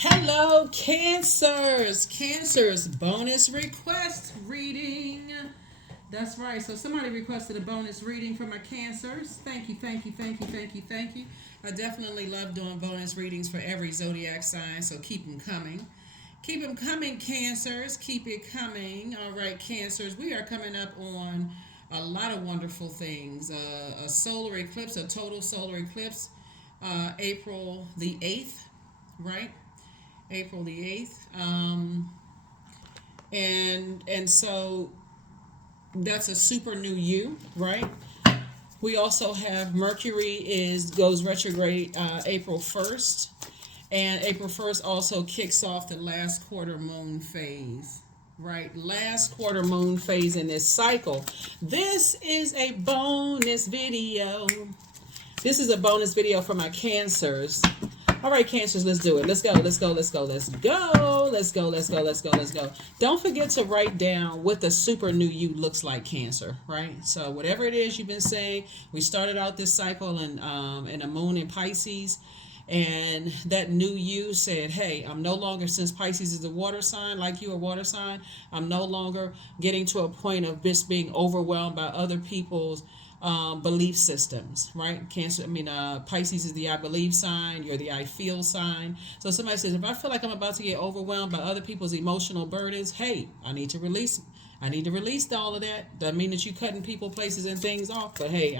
Hello, Cancers. Cancers bonus request reading. That's right. So somebody requested a bonus reading for my Cancers. Thank you, thank you, thank you, thank you, thank you. I definitely love doing bonus readings for every zodiac sign, so keep them coming. Keep them coming, Cancers. Keep it coming. All right, Cancers. We are coming up on a lot of wonderful things. A solar eclipse, a total solar eclipse, April the 8th, right? April the 8th. And so that's a super new you, right? We also have Mercury is goes retrograde April 1st, and April 1st also kicks off the last quarter moon phase. Right, last quarter moon phase in this cycle. This is a bonus video. This is a bonus video for my Cancers. All right, Cancers, let's do it. Let's go, let's go, let's go, let's go, let's go, let's go, let's go, let's go. Don't forget to write down what the super new you looks like, Cancer, right? So whatever it is you've been saying, we started out this cycle in a moon in Pisces, and that new you said, hey, I'm no longer, since Pisces is a water sign, like you, a water sign, I'm no longer getting to a point of just being overwhelmed by other people's belief systems, right? Pisces is the I believe sign. You're the I feel sign. So somebody says, if I feel like I'm about to get overwhelmed by other people's emotional burdens, hey, I need to release all of that. Doesn't mean that you cutting people, places, and things off, but hey,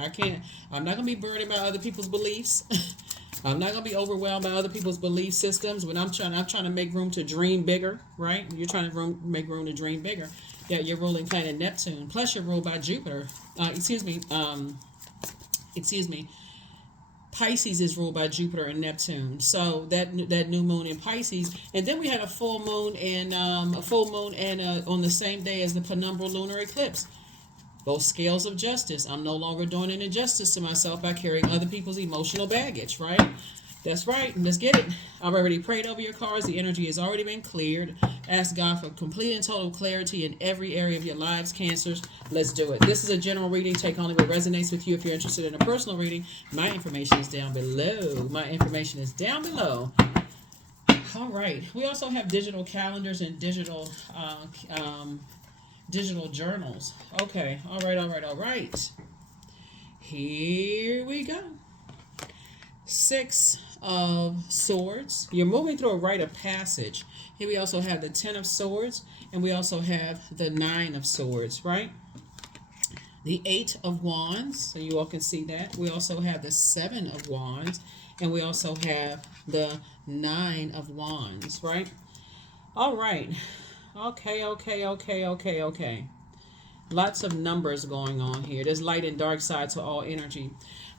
I'm not gonna be burdened by other people's beliefs. I'm not gonna be overwhelmed by other people's belief systems. When I'm trying to make room to dream bigger, right? You're trying to make room to dream bigger. Yeah, you're ruling planet Neptune. Plus, you're ruled by Jupiter. Excuse me. Pisces is ruled by Jupiter and Neptune. So that new moon in Pisces, and then we had a full moon and on the same day as the penumbral lunar eclipse. Both scales of justice. I'm no longer doing an injustice to myself by carrying other people's emotional baggage, right? That's right. Let's get it. I've already prayed over your cards. The energy has already been cleared. Ask God for complete and total clarity in every area of your lives, Cancers. Let's do it. This is a general reading. Take only what resonates with you. If you're interested in a personal reading, my information is down below. All right. We also have digital calendars and digital journals. Okay. All right. Here we go. Six of Swords. You're moving through a rite of passage. Here we also have the Ten of Swords, and we also have the Nine of Swords, right? The Eight of Wands, so you all can see that. We also have the Seven of Wands, and we also have the Nine of Wands, right? All right. Okay. Lots of numbers going on here. There's light and dark side to all energy.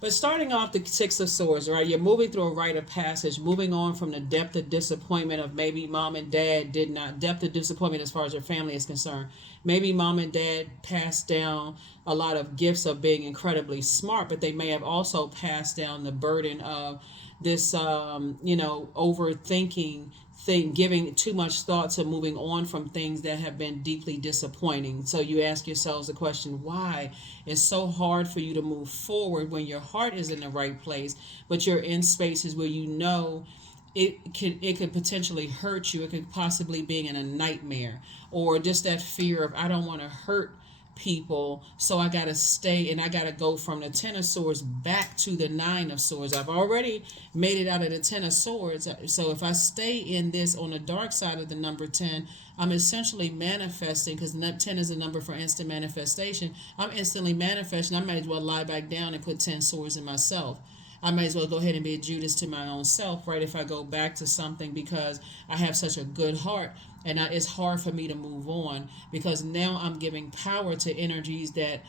But starting off the Six of Swords, right? You're moving through a rite of passage, moving on from the depth of disappointment of maybe mom and dad did not, depth of disappointment as far as your family is concerned. Maybe mom and dad passed down a lot of gifts of being incredibly smart, but they may have also passed down the burden of this, overthinking thing, giving too much thought to moving on from things that have been deeply disappointing. So you ask yourselves the question, why it's so hard for you to move forward when your heart is in the right place, but you're in spaces where it could potentially hurt you. It could possibly be in a nightmare, or just that fear of, I don't want to hurt people, so I gotta stay, and I gotta go from the Ten of Swords back to the Nine of Swords. I've already made it out of the Ten of Swords, so if I stay in this on the dark side of the number 10, I'm essentially manifesting, because 10 is a number for instant manifestation. I'm instantly manifesting. I might as well lie back down and put 10 swords in myself. I may as well go ahead and be a Judas to my own self, right? If I go back to something, because I have such a good heart, and it's hard for me to move on, because now I'm giving power to energies that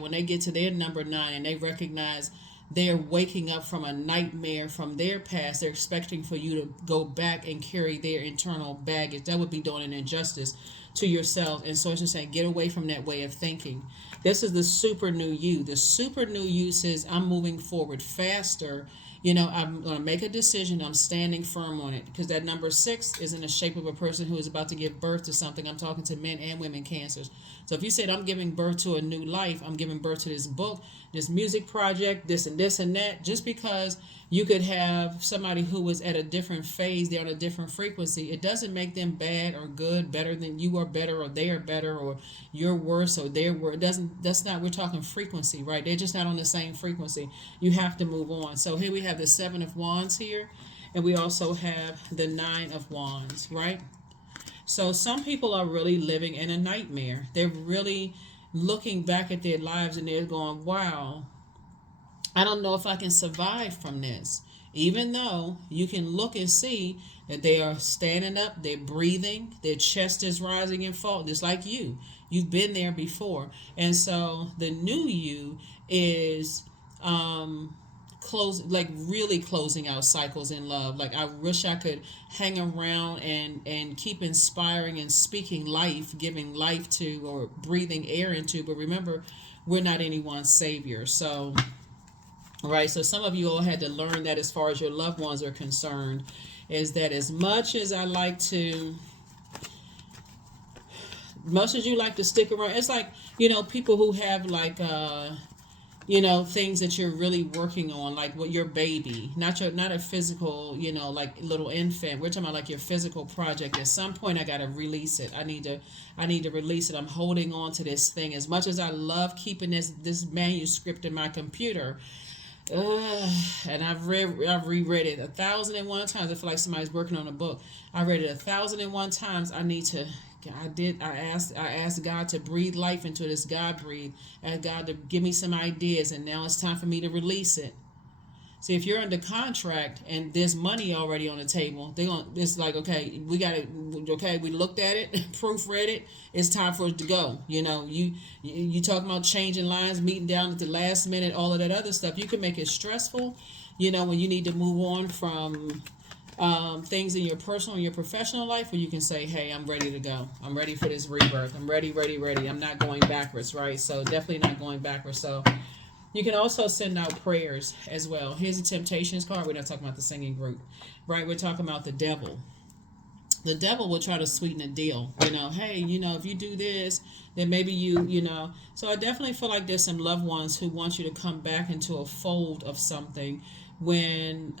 when they get to their number 9 and they recognize they're waking up from a nightmare from their past, they're expecting for you to go back and carry their internal baggage. That would be doing an injustice to yourself. And so it's just saying, get away from that way of thinking. This is the super new you. The super new you says, I'm moving forward faster. I'm going to make a decision. I'm standing firm on it, because that number 6 is in the shape of a person who is about to give birth to something. I'm talking to men and women cancers. So if you said, I'm giving birth to a new life, I'm giving birth to this book, this music project, this and this and that, just because you could have somebody who was at a different phase, they're on a different frequency, it doesn't make them bad or good, better than you are better, or they are better, or you're worse or they're worse. That's not, we're talking frequency, right? They're just not on the same frequency. You have to move on. So here we have the 7 of Wands here, and we also have the 9 of Wands, right? So some people are really living in a nightmare. They're really looking back at their lives and they're going, wow, I don't know if I can survive from this. Even though you can look and see that they are standing up, they're breathing, their chest is rising and falling, just like you. You've been there before. And so the new you is really closing out cycles in love. Like, I wish I could hang around and keep inspiring and speaking life, giving life to, or breathing air into. But remember, we're not anyone's savior. So, right, so some of you all had to learn that as far as your loved ones are concerned, is that as much as you like to stick around, it's like, people who have like things that you're really working on, like what your baby, not a physical, like little infant. We're talking about like your physical project. At some point I got to release it. I need to release it. I'm holding on to this thing. As much as I love keeping this manuscript in my computer, and I've reread it 1,001 times. I feel like somebody's working on a book. I read it 1,001 times. I asked God to breathe life into this. God breathed. Asked God to give me some ideas, and now it's time for me to release it. See, if you're under contract and there's money already on the table, it's like, okay, we looked at it, proofread it, it's time for it to go. You talking about changing lines, meeting down at the last minute, all of that other stuff. You can make it stressful, when you need to move on from things in your personal and your professional life, where you can say, hey, I'm ready to go. I'm ready for this rebirth. I'm ready. I'm not going backwards, right? So definitely not going backwards. So you can also send out prayers as well. Here's the Temptations card. We're not talking about the singing group, right? We're talking about the devil. The devil will try to sweeten the deal. Hey, if you do this, then maybe you. So I definitely feel like there's some loved ones who want you to come back into a fold of something when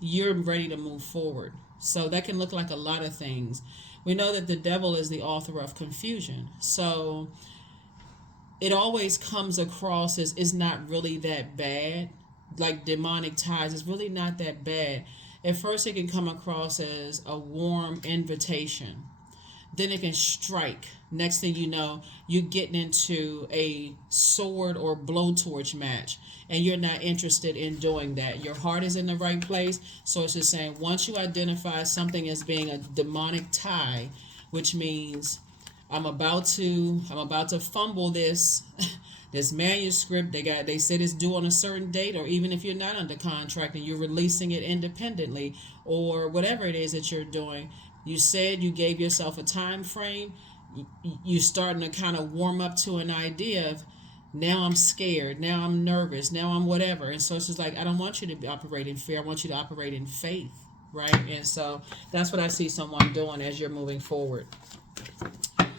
you're ready to move forward. So that can look like a lot of things. We know that the devil is the author of confusion. So it always comes across as it's not really that bad. Like demonic ties, it's really not that bad. At first, it can come across as a warm invitation. Then it can strike. Next thing you know, you're getting into a sword or blowtorch match, and you're not interested in doing that. Your heart is in the right place. So it's just saying, once you identify something as being a demonic tie, which means I'm about to fumble this this manuscript. They said it's due on a certain date, or even if you're not under contract and you're releasing it independently, or whatever it is that you're doing, you said you gave yourself a time frame. You're starting to kind of warm up to an idea of, now I'm scared, now I'm nervous, now I'm whatever. And so it's just like, I don't want you to operate in fear. I want you to operate in faith, right? And so that's what I see someone doing as you're moving forward.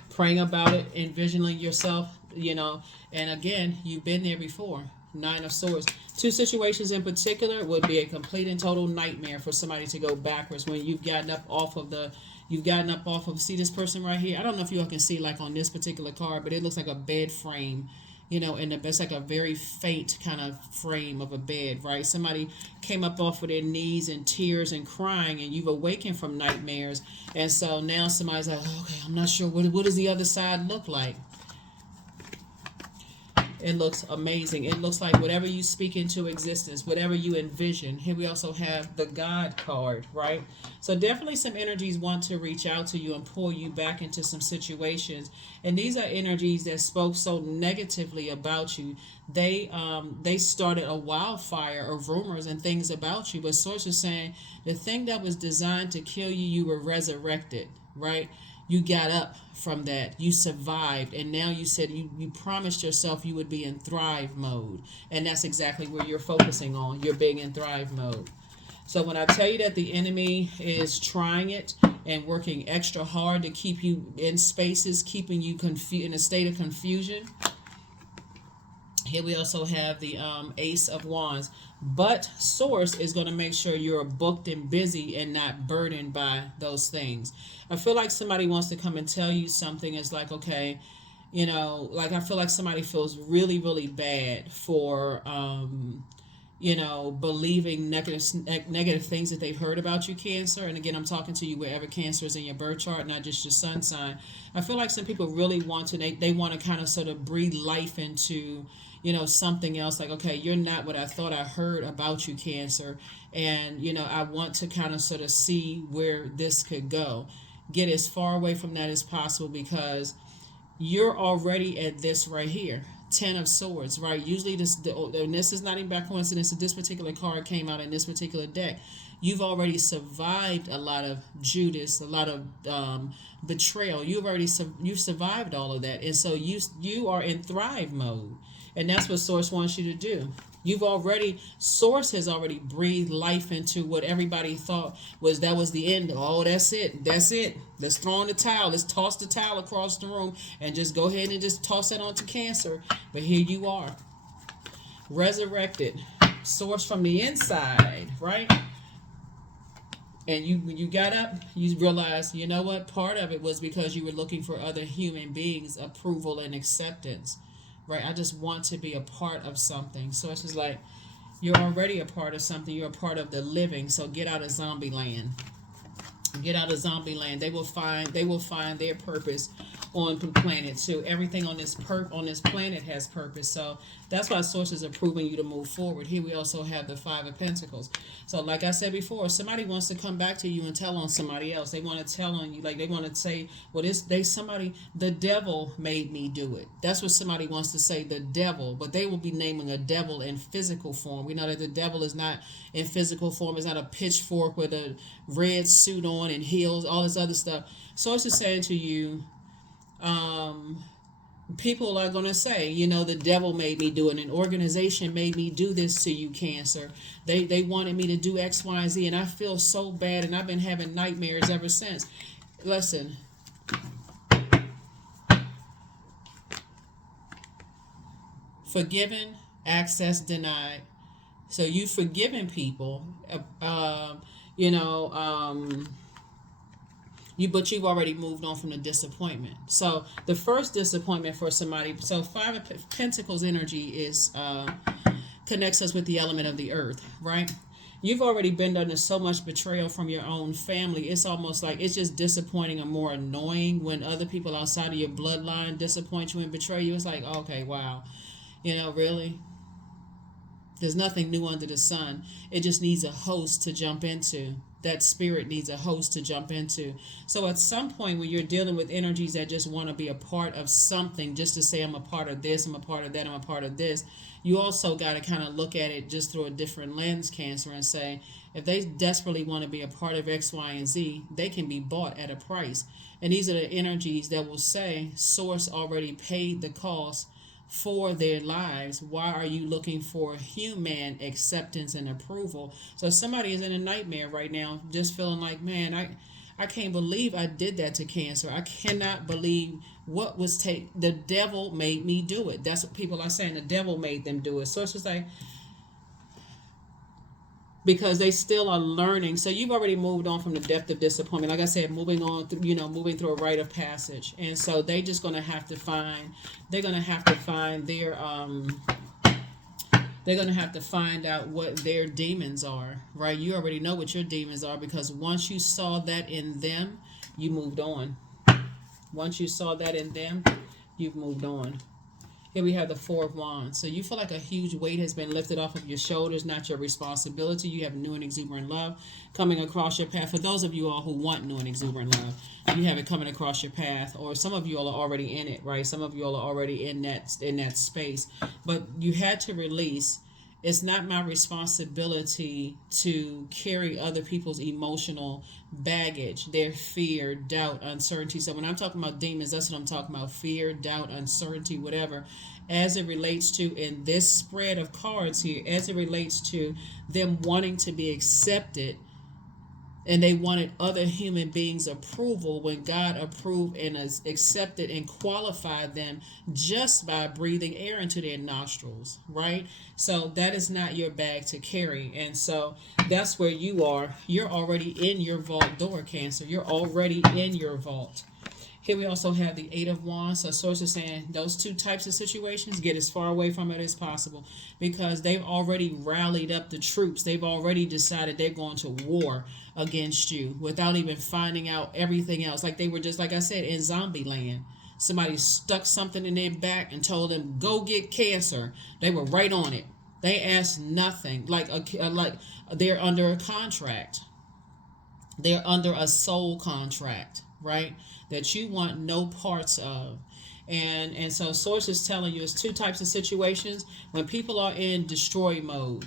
Praying about it, envisioning yourself, and again, you've been there before. 9 of Swords. 2 situations in particular would be a complete and total nightmare for somebody to go backwards when you've gotten up off of, see this person right here? I don't know if you all can see like on this particular card, but it looks like a bed frame, and it's like a very faint kind of frame of a bed, right? Somebody came up off of their knees in tears and crying, and you've awakened from nightmares. And so now somebody's like, okay, I'm not sure, what does the other side look like? It looks amazing. It looks like whatever you speak into existence, whatever you envision. Here we also have the God card, right? So definitely some energies want to reach out to you and pull you back into some situations. And these are energies that spoke so negatively about you. They started a wildfire of rumors and things about you. But Source is saying the thing that was designed to kill you, you were resurrected, right? You got up from that. You survived. And now you said you promised yourself you would be in thrive mode. And that's exactly where you're focusing on. You're being in thrive mode. So when I tell you that the enemy is trying it and working extra hard to keep you in spaces, keeping you in a state of confusion, here we also have the Ace of Wands. But Source is going to make sure you're booked and busy and not burdened by those things. I feel like somebody wants to come and tell you something. It's like, okay, like I feel like somebody feels really, really bad for, believing negative things that they've heard about you, Cancer. And again, I'm talking to you wherever Cancer is in your birth chart, not just your sun sign. I feel like some people really want to, they want to kind of sort of breathe life into, something else. Like, okay, you're not what I thought I heard about you, Cancer. And, I want to kind of sort of see where this could go. Get as far away from that as possible, because you're already at this right here. 10 of Swords, right? Usually and this is not even by coincidence that this particular card came out in this particular deck. You've already survived a lot of Judas, a lot of betrayal. You've survived all of that. And so you are in thrive mode. And that's what Source wants you to do. Source has already breathed life into what everybody thought was the end. Oh, that's it. Let's throw in the towel. Let's toss the towel across the room and just go ahead and just toss that onto Cancer. But here you are, resurrected, Source from the inside, right? And when you got up, you realized, you know what? Part of it was because you were looking for other human beings' approval and acceptance. Right, I just want to be a part of something. So it's just like, you're already a part of something. You're a part of the living. So get out of zombie land. Get out of zombie land. They will find their purpose on planet 2. Everything on this planet has purpose. So that's why Source is approving you to move forward. Here we also have the 5 of Pentacles. So like I said before, somebody wants to come back to you and tell on somebody else. They want to tell on you, like they want to say, well, the devil made me do it. That's what somebody wants to say, the devil. But they will be naming a devil in physical form. We know that the devil is not in physical form. It's not a pitchfork with a red suit on and heels, all this other stuff. Source is saying to you, people are going to say, the devil made me do it. An organization made me do this to you, Cancer. They wanted me to do X, Y, and Z, and I feel so bad, and I've been having nightmares ever since. Listen. Forgiven, access denied. So you've forgiven people, but you've already moved on from the disappointment. So the first disappointment for somebody, so 5 of Pentacles energy is connects us with the element of the earth, right? You've already been under so much betrayal from your own family. It's almost like it's just disappointing and more annoying when other people outside of your bloodline disappoint you and betray you. It's like, okay, wow, really? There's nothing new under the sun. It just needs a host to jump into. That spirit needs a host to jump into. So at some point when you're dealing with energies that just want to be a part of something, just to say I'm a part of this, I'm a part of that, I'm a part of this, you also got to kind of look at it just through a different lens, Cancer, and say, if they desperately want to be a part of X, Y, and Z, they can be bought at a price. And these are the energies that will say, Source already paid the cost for their lives. Why are you looking for human acceptance and approval? So somebody is in a nightmare right now, just feeling like, man, I can't believe I did that to Cancer. I cannot believe the devil made me do it. That's what people are saying. The devil made them do it. So it's just like, because they still are learning. So you've already moved on from the depth of disappointment. Like I said, moving through a rite of passage. And so they're going to have to find out what their demons are, right? You already know what your demons are, because once you saw that in them, you moved on. Once you saw that in them, you've moved on. Here we have the 4 of Wands. So you feel like a huge weight has been lifted off of your shoulders, not your responsibility. You have new and exuberant love coming across your path. For those of you all who want new and exuberant love, you have it coming across your path, or some of you all are already in it, right? Some of you all are already in that space. But you had to release, It's not my responsibility to carry other people's emotional baggage, their fear, doubt, uncertainty. So when I'm talking about demons, that's what I'm talking about: fear, doubt, uncertainty, whatever. As it relates to, in this spread of cards here, as it relates to them wanting to be accepted, and they wanted other human beings' approval when God approved and accepted and qualified them just by breathing air into their nostrils, right? So that is not your bag to carry. And so that's where you are. You're already in your vault door, Cancer. You're already in your vault. Here we also have the Eight of Wands. So Source is saying those two types of situations, get as far away from it as possible, because they've already rallied up the troops. They've already decided they're going to war against you without even finding out everything else. Like they were just, like I said, in zombie land. Somebody stuck something in their back and told them, go get Cancer. They were right on it. They asked nothing. Like they're under a contract. They're under a soul contract, right? That you want no parts of. And so Source is telling you it's two types of situations when people are in destroy mode.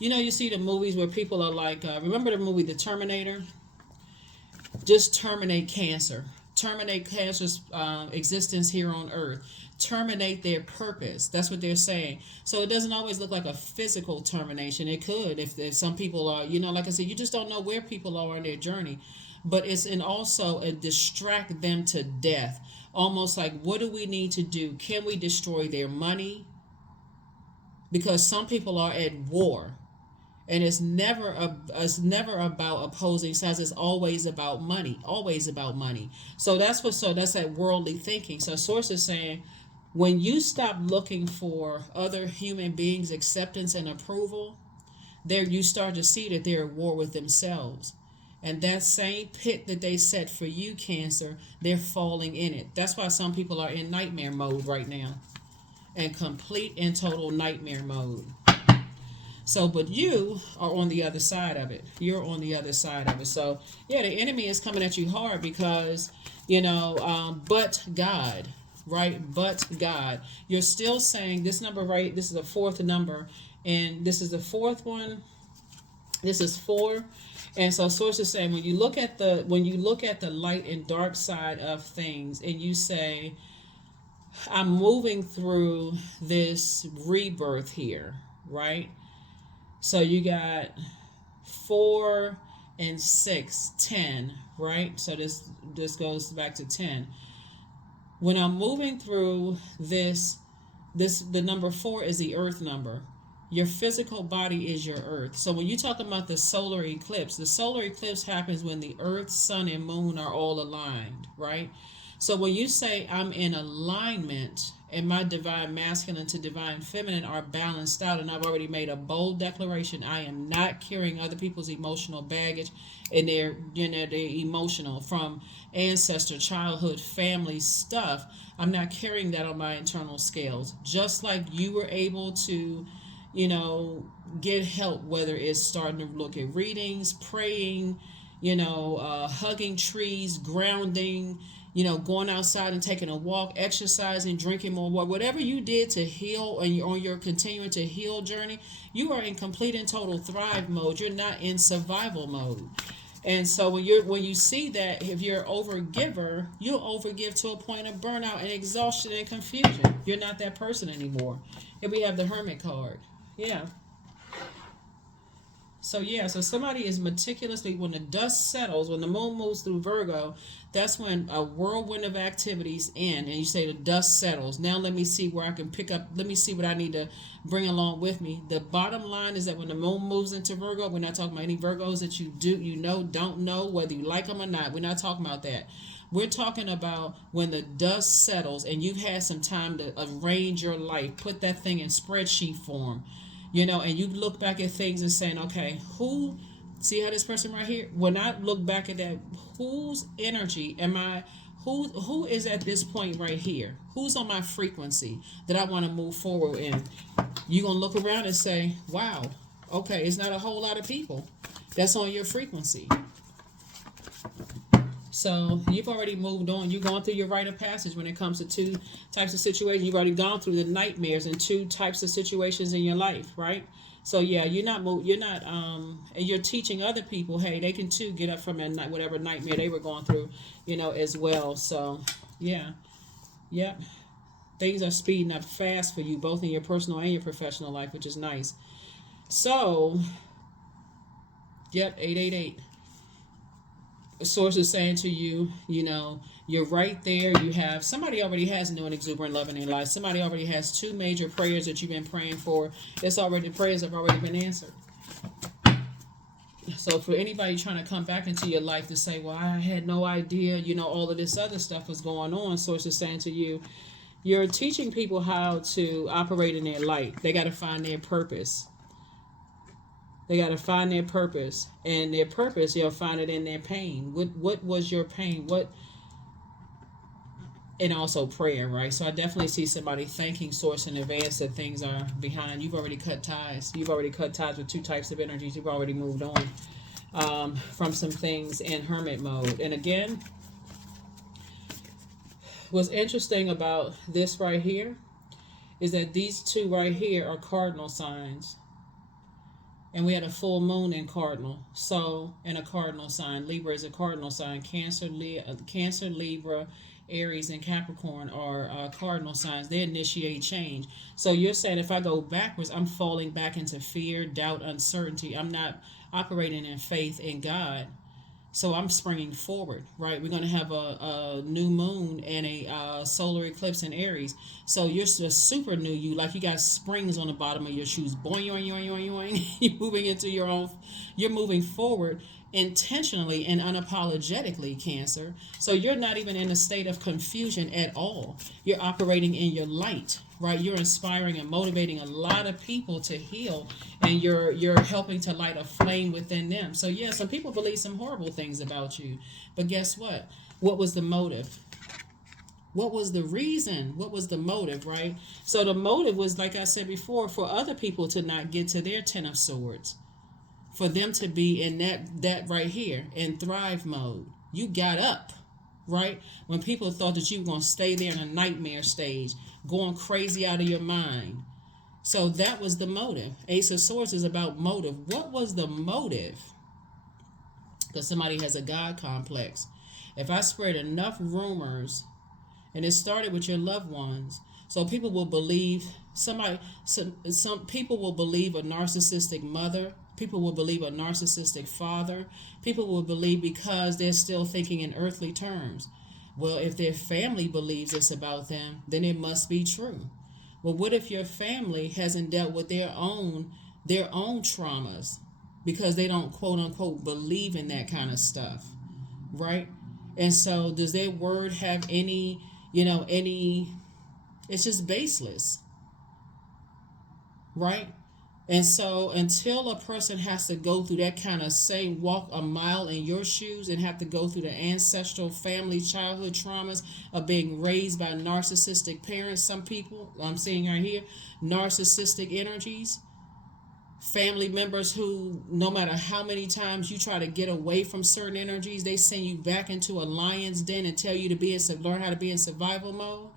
You know, you see the movies where people are like, remember the movie The Terminator? Just terminate cancer. Terminate cancer's existence here on earth. Terminate their purpose. That's what they're saying. So it doesn't always look like a physical termination. It could if some people are, you know, like I said, you just don't know where people are in their journey. But it's also a distract them to death. Almost like, what do we need to do? Can we destroy their money? Because some people are at war. And it's never about opposing sides. It's always about money. Always about money. So that's that worldly thinking. So Source is saying, when you stop looking for other human beings' acceptance and approval, there you start to see that they're at war with themselves. And that same pit that they set for you, Cancer, they're falling in it. That's why some people are in nightmare mode right now. And complete and total nightmare mode. So, but you are on the other side of it. You're on the other side of it. So, yeah, the enemy is coming at you hard because, but God, right? But God. You're still saying this number, right? This is the fourth number. And this is the fourth one. This is 4. And so Source is saying when you look at the light and dark side of things and you say, I'm moving through this rebirth here, right? So you got 4 and 6, 10, right? So this goes back to 10. When I'm moving through this the number 4 is the earth number. Your physical body is your earth. So when you talk about the solar eclipse happens when the earth, sun, and moon are all aligned, right? So when you say I'm in alignment and my divine masculine to divine feminine are balanced out, and I've already made a bold declaration, I am not carrying other people's emotional baggage and their emotional from ancestor, childhood, family stuff. I'm not carrying that on my internal scales. Just like you were able to get help, whether it's starting to look at readings, praying, hugging trees, grounding, going outside and taking a walk, exercising, drinking more water, whatever you did to heal and you're on your continuing to heal journey, you are in complete and total thrive mode. You're not in survival mode. And so when you see that, if you're an overgiver, you'll overgive to a point of burnout and exhaustion and confusion. You're not that person anymore. Here we have the Hermit card. Yeah. So somebody is meticulously, when the dust settles, when the moon moves through Virgo, that's when a whirlwind of activities end, and you say the dust settles. Now let me see where I can pick up, let me see what I need to bring along with me. The bottom line is that when the moon moves into Virgo, we're not talking about any Virgos that you don't know, whether you like them or not. We're not talking about that. We're talking about when the dust settles and you've had some time to arrange your life, put that thing in spreadsheet form, and you look back at things and saying, okay, see how this person right here, when I look back at that, whose energy am I, who is at this point right here? Who's on my frequency that I want to move forward in? You're going to look around and say, wow, okay, it's not a whole lot of people that's on your frequency. So you've already moved on. You've gone through your rite of passage when it comes to two types of situations. You've already gone through the nightmares and two types of situations in your life, right? So yeah, you're not and you're teaching other people, hey, they can too get up from that night, whatever nightmare they were going through, as well. So yeah, yep. Things are speeding up fast for you, both in your personal and your professional life, which is nice. So, yep, 888. The source is saying to you, you're right there. You have somebody already has new and exuberant love in their life. Somebody already has two major prayers that you've been praying for. Prayers have already been answered. So for anybody trying to come back into your life to say, well, I had no idea, all of this other stuff was going on, source is saying to you, you're teaching people how to operate in their light. They got to find their purpose. They got to find their purpose, and their purpose, you'll find it in their pain. What was your pain? And also prayer, right? So I definitely see somebody thanking source in advance that things are behind. You've already cut ties. You've already cut ties with two types of energies. You've already moved on from some things in hermit mode. And again, what's interesting about this right here is that these two right here are cardinal signs. And we had a full moon in cardinal. So, in a cardinal sign. Libra is a cardinal sign. Cancer, Libra, Aries, and Capricorn are cardinal signs. They initiate change. So, you're saying if I go backwards, I'm falling back into fear, doubt, uncertainty. I'm not operating in faith in God. So I'm springing forward, right? We're going to have a new moon and a solar eclipse in Aries. So you're a super new you, like you got springs on the bottom of your shoes. Boing, yoing, yoing, yoing, yoing. You're moving into your own, you're moving forward intentionally and unapologetically, Cancer. So you're not even in a state of confusion at all. You're operating in your light, right? You're inspiring and motivating a lot of people to heal, and you're helping to light a flame within them. So yeah, some people believe some horrible things about you, but guess what? What was the motive? What was the reason? What was the motive, right? So the motive was, like I said before, for other people to not get to their 10 of swords, for them to be in that right here in thrive mode. You got up, right? When people thought that you were going to stay there in a nightmare stage, going crazy out of your mind. So that was the motive. Ace of Swords is about motive. What was the motive? Because somebody has a God complex. If I spread enough rumors, and it started with your loved ones, so people will believe some people will believe a narcissistic mother. People will believe a narcissistic father. People will believe because they're still thinking in earthly terms. Well, if their family believes this about them, then it must be true. Well, what if your family hasn't dealt with their own traumas because they don't quote unquote believe in that kind of stuff, right? And so does their word have any, it's just baseless, right? And so until a person has to go through that kind of walk a mile in your shoes and have to go through the ancestral family childhood traumas of being raised by narcissistic parents, some people I'm seeing right here, narcissistic energies, family members who, no matter how many times you try to get away from certain energies, they send you back into a lion's den and tell you to learn how to be in survival mode.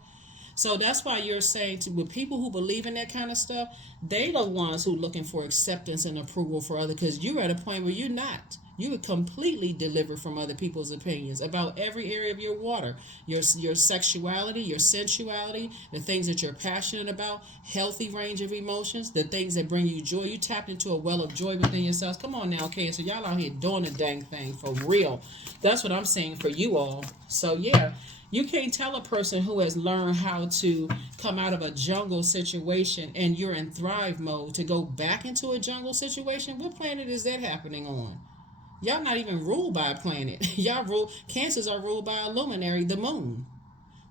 So that's why you're saying with people who believe in that kind of stuff, they the ones who looking for acceptance and approval for others, because you're at a point where you're not. You would completely deliver from other people's opinions about every area of your water, your sexuality, your sensuality, the things that you're passionate about, healthy range of emotions, the things that bring you joy. You tapped into a well of joy within yourselves. Come on now, Cancer. Y'all out here doing the dang thing for real. That's what I'm saying for you all. So yeah. You can't tell a person who has learned how to come out of a jungle situation and you're in thrive mode to go back into a jungle situation. What planet is that happening on? Y'all not even ruled by a planet. Cancers are ruled by a luminary, the moon.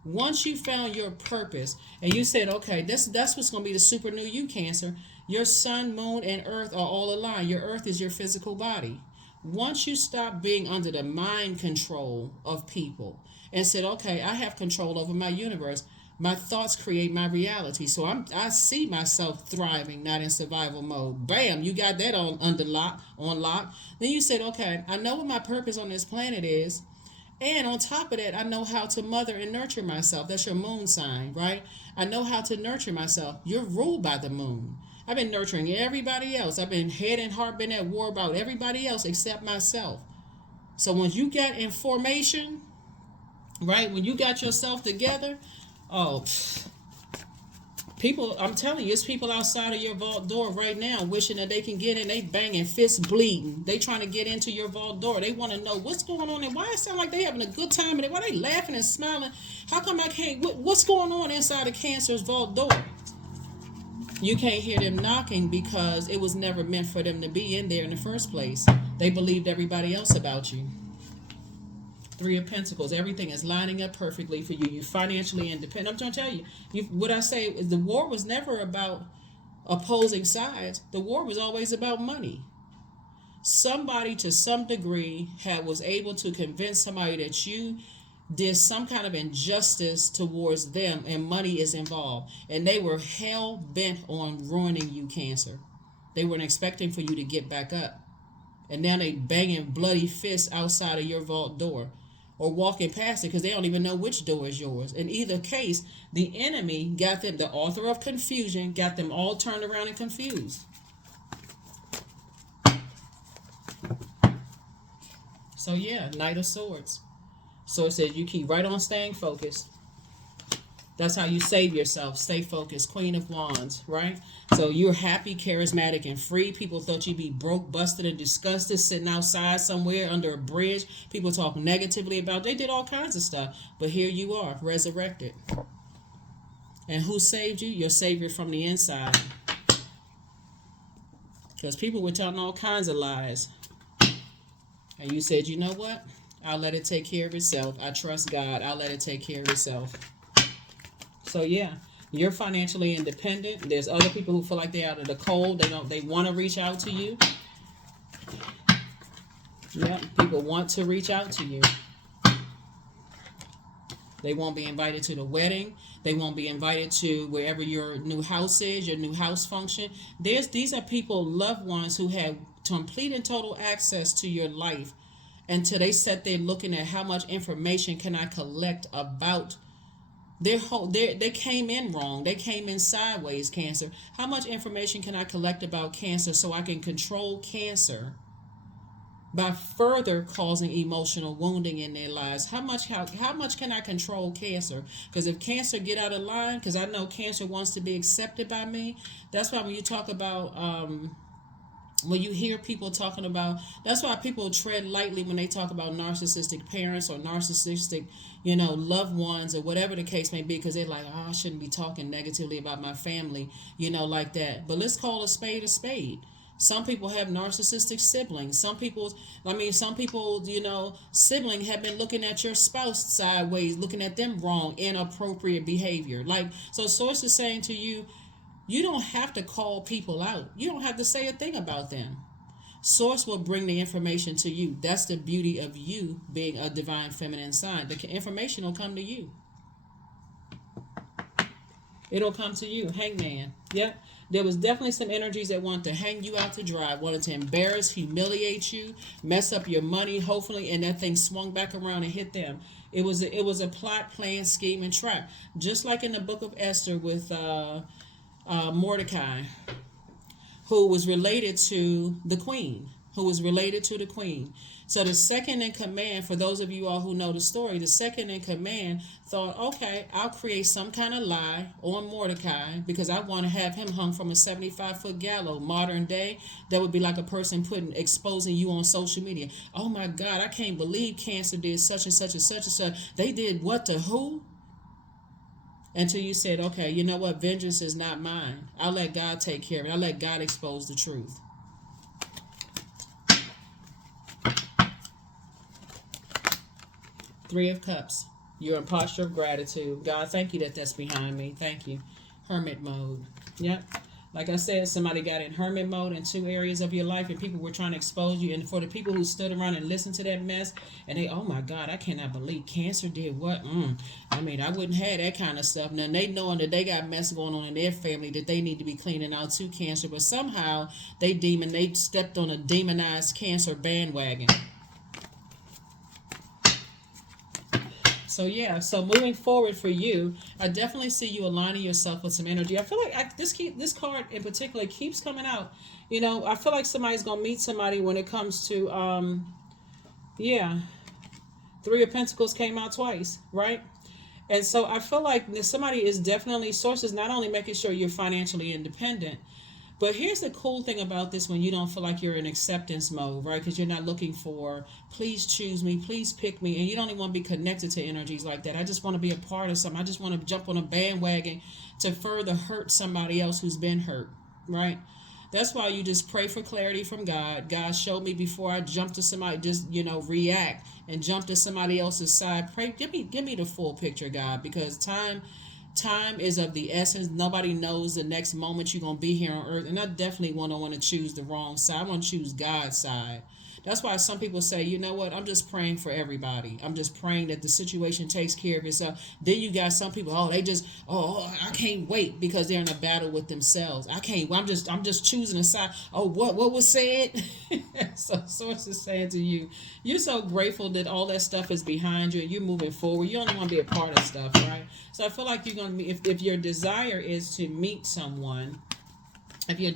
Once you found your purpose and you said, okay, that's what's going to be the super new you, Cancer. Your sun, moon, and earth are all aligned. Your earth is your physical body. Once you stop being under the mind control of people and said, okay, I have control over my universe. My thoughts create my reality. So I see myself thriving, not in survival mode. Bam, you got that on lock. Then you said, okay, I know what my purpose on this planet is. And on top of that, I know how to mother and nurture myself. That's your moon sign, right? I know how to nurture myself. You're ruled by the moon. I've been nurturing everybody else. I've been head and heart been at war about everybody else except myself. So when you got information, right, when you got yourself together, oh, people, I'm telling you, it's people outside of your vault door right now wishing that they can get in. They banging, fists bleeding. They trying to get into your vault door. They want to know what's going on and why it sound like they having a good time and why they laughing and smiling. How come I can't? What's going on inside of Cancer's vault door? You can't hear them knocking because it was never meant for them to be in there in the first place. They believed everybody else about you. Three of Pentacles. Everything is lining up perfectly for you. You're financially independent. I'm trying to tell you, what I say is the war was never about opposing sides. The war was always about money. Somebody to some degree was able to convince somebody that you did some kind of injustice towards them and money is involved. And they were hell bent on ruining you, Cancer. They weren't expecting for you to get back up. And now they banging bloody fists outside of your vault door or walking past it because they don't even know which door is yours. In either case, the enemy got them, the author of confusion, got them all turned around and confused. So yeah, Knight of Swords. So it says you keep right on staying focused. That's how you save yourself. Stay focused. Queen of Wands, right? So you're happy, charismatic, and free. People thought you'd be broke, busted, and disgusted, sitting outside somewhere under a bridge. People talk negatively about. They did all kinds of stuff. But here you are, resurrected. And who saved you? Your Savior from the inside. Because people were telling all kinds of lies. And you said, you know what? I'll let it take care of itself. I trust God. I'll let it take care of itself. So yeah, you're financially independent. There's other people who feel like they're out of the cold. They want to reach out to you. Yeah, people want to reach out to you. They won't be invited to the wedding. They won't be invited to wherever your new house is, your new house function. These are people, loved ones, who have complete and total access to your life until they sat there looking at how much information can I collect about they came in wrong. They came in sideways, Cancer. How much information can I collect about Cancer so I can control Cancer by further causing emotional wounding in their lives? How much can I control Cancer? Because if Cancer get out of line, because I know Cancer wants to be accepted by me. That's why when you talk about when you hear people talking about, that's why people tread lightly when they talk about narcissistic parents or narcissistic, loved ones or whatever the case may be, because they're like, I shouldn't be talking negatively about my family, like that. But let's call a spade a spade. Some people have narcissistic siblings. Some people, sibling have been looking at your spouse sideways, looking at them wrong, inappropriate behavior. So Source is saying to you, you don't have to call people out. You don't have to say a thing about them. Source will bring the information to you. That's the beauty of you being a divine feminine sign. The information will come to you. It'll come to you. Hangman. Yep. There was definitely some energies that wanted to hang you out to dry, wanted to embarrass, humiliate you, mess up your money, hopefully, and that thing swung back around and hit them. It was a plot, plan, scheme, and trap. Just like in the book of Esther with Mordecai, who was related to the queen, So the second in command, for those of you all who know the story, the second in command thought, okay, I'll create some kind of lie on Mordecai because I want to have him hung from a 75-foot gallows. Modern day, that would be like a person exposing you on social media. Oh my God, I can't believe Cancer did such and such and such and such. They did what to who? Until you said, okay, you know what? Vengeance is not mine. I'll let God take care of it. I'll let God expose the truth. Three of Cups. You're in posture of gratitude. God, thank you that's behind me. Thank you. Hermit mode. Yep. Like I said, somebody got in hermit mode in two areas of your life and people were trying to expose you. And for the people who stood around and listened to that mess and they, oh my God, I cannot believe Cancer did what? I wouldn't have that kind of stuff. Now they knowing that they got mess going on in their family that they need to be cleaning out too, Cancer. But somehow they stepped on a demonized Cancer bandwagon. So yeah, so moving forward for you, I definitely see you aligning yourself with some energy. I feel like this card in particular keeps coming out. You know, I feel like somebody's gonna meet somebody when it comes to yeah, Three of Pentacles came out twice, right? And so I feel like somebody is definitely sources not only making sure you're financially independent, but here's the cool thing about this when you don't feel like you're in acceptance mode, right? Because you're not looking for, please choose me, please pick me. And you don't even want to be connected to energies like that. I just want to be a part of something. I just want to jump on a bandwagon to further hurt somebody else who's been hurt, right? That's why you just pray for clarity from God. God, show me before I jump to somebody, just, react and jump to somebody else's side. Pray, give me the full picture, God, because time is of the essence. Nobody knows the next moment you're going to be here on earth. And I definitely want to choose the wrong side. I want to choose God's side. That's why some people say, you know what, I'm just praying for everybody. I'm just praying that the situation takes care of itself. Then you got some people, I can't wait because they're in a battle with themselves. I'm just choosing a side. Oh, what was said? So source is saying to you, you're so grateful that all that stuff is behind you and you're moving forward. You only want to be a part of stuff, right? So I feel like you're going to be, if your desire is to meet someone, like I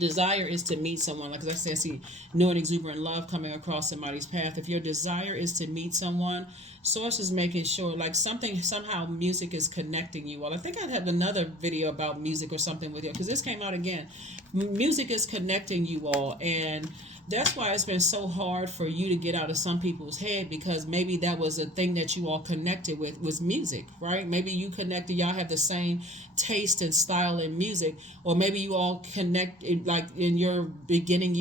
said, I see new and exuberant love coming across somebody's path. If your desire is to meet someone, source is making sure like somehow music is connecting you all. I think I have another video about music or something with you because this came out again. Music is connecting you all, and that's why it's been so hard for you to get out of some people's head, because maybe that was a thing that you all connected with was music, right? Maybe you connected, y'all have the same taste and style in music, or maybe you all connect like in your beginning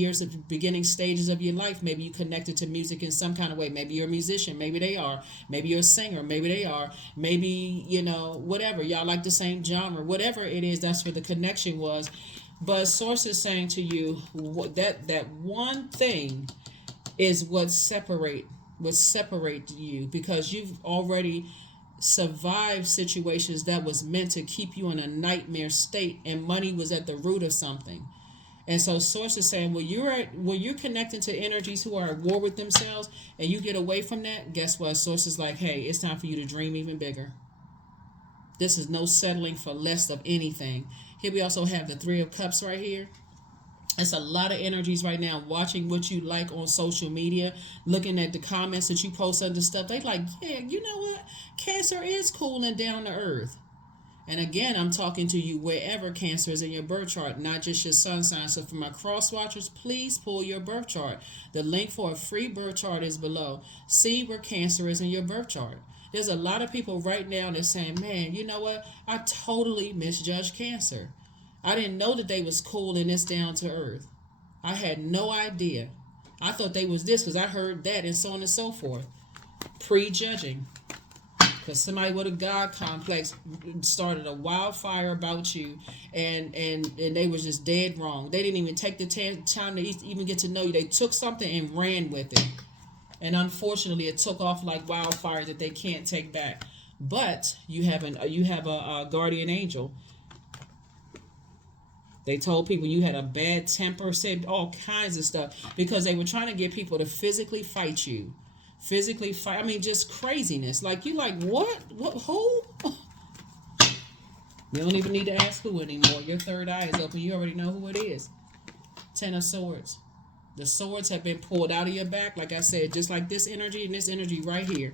stages of your life. Maybe you connected to music in some kind of way. Maybe you're a musician, maybe they are, maybe you're a singer, maybe they are, maybe whatever, y'all like the same genre, whatever it is, that's where the connection was. But source is saying to you that one thing is what separate you, because you've already survived situations that was meant to keep you in a nightmare state, and money was at the root of something. And so source is saying, when you're connecting to energies who are at war with themselves and you get away from that, guess what? Source is like, hey, it's time for you to dream even bigger. This is no settling for less of anything. Here we also have the Three of Cups right here. It's a lot of energies right now watching what you like on social media, looking at the comments that you post under stuff. They like, yeah, you know what? Cancer is cooling down to earth. And again, I'm talking to you wherever Cancer is in your birth chart, not just your sun sign. So for my cross watchers, please pull your birth chart. The link for a free birth chart is below. See where Cancer is in your birth chart. There's a lot of people right now that's saying, man, you know what? I totally misjudged Cancer. I didn't know that they was cooling this down to earth. I had no idea. I thought they was this because I heard that and so on and so forth. Prejudging. Because somebody with a God complex started a wildfire about you, and they was just dead wrong. They didn't even take the time to even get to know you. They took something and ran with it. And unfortunately, it took off like wildfire that they can't take back. But you have a guardian angel. They told people you had a bad temper, said all kinds of stuff because they were trying to get people to physically fight you. Physically fight. I mean, just craziness. Like, you like, what? Who? You don't even need to ask who anymore. Your third eye is open. You already know who it is. Ten of Swords. The swords have been pulled out of your back. Like I said, just like this energy and this energy right here.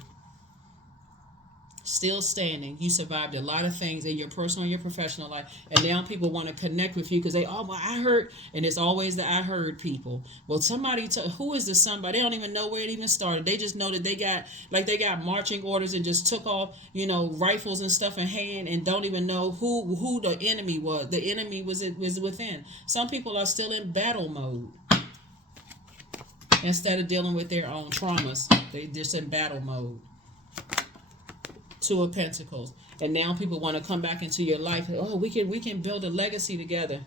Still standing. You survived a lot of things in your personal and your professional life. And now people want to connect with you because well, I heard. And it's always the I heard people. Well, somebody, who is the somebody? They don't even know where it even started. They just know that they got marching orders and just took off, rifles and stuff in hand and don't even know who the enemy was. The enemy was within. Some people are still in battle mode. Instead of dealing with their own traumas, they just in battle mode. Two of Pentacles. And now people want to come back into your life. Oh, we can build a legacy together.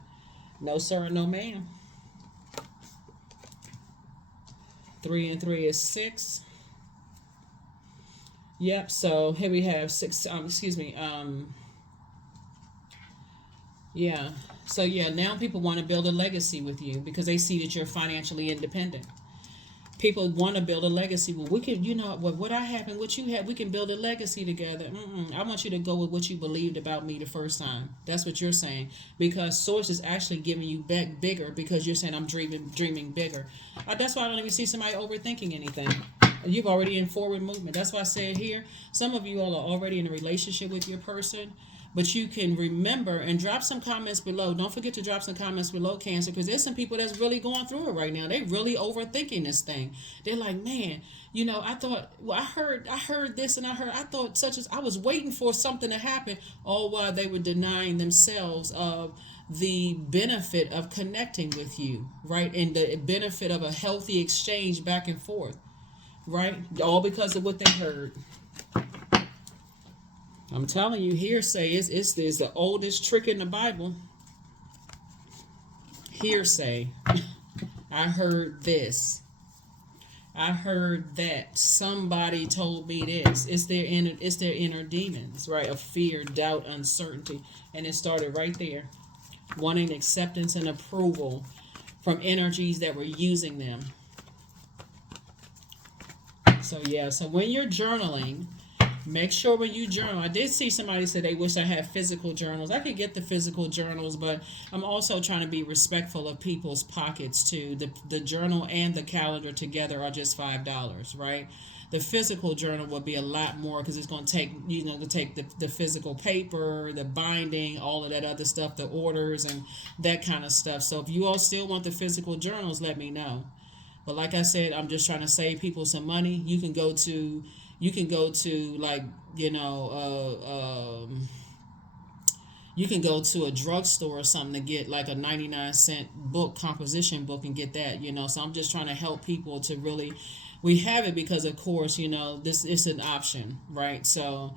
No, sir, no, ma'am. 3 and 3 is 6. Yep, so here we have 6, yeah. So yeah, now people want to build a legacy with you because they see that you're financially independent. People want to build a legacy. Well, we can, what I have and what you have, we can build a legacy together. I want you to go with what you believed about me the first time. That's what you're saying. Because Source is actually giving you back bigger because you're saying I'm dreaming bigger. That's why I don't even see somebody overthinking anything. You've already in forward movement. That's why I said here, some of you all are already in a relationship with your person. But you can remember and drop some comments below. Don't forget to drop some comments below, Cancer, because there's some people that's really going through it right now. They really overthinking this thing. They're like, man, I thought, well, I heard this, and I thought such as I was waiting for something to happen, all while they were denying themselves of the benefit of connecting with you, right? And the benefit of a healthy exchange back and forth, right? All because of what they heard. I'm telling you, hearsay is the oldest trick in the Bible. Hearsay. I heard this. I heard that. Somebody told me this. It's their inner demons, right? Of fear, doubt, uncertainty. And it started right there. Wanting acceptance and approval from energies that were using them. So when you're journaling, make sure when you journal, I did see somebody say they wish I had physical journals. I could get the physical journals, but I'm also trying to be respectful of people's pockets too. The journal and the calendar together are just $5, right? The physical journal will be a lot more because it's going to take, the physical paper, the binding, all of that other stuff, the orders and that kind of stuff. So if you all still want the physical journals, let me know. But like I said, I'm just trying to save people some money. You can go to like, you can go to a drugstore or something to get like a 99-cent book, composition book, and get that, So I'm just trying to help people to really, we have it because, of course, this is an option, right? So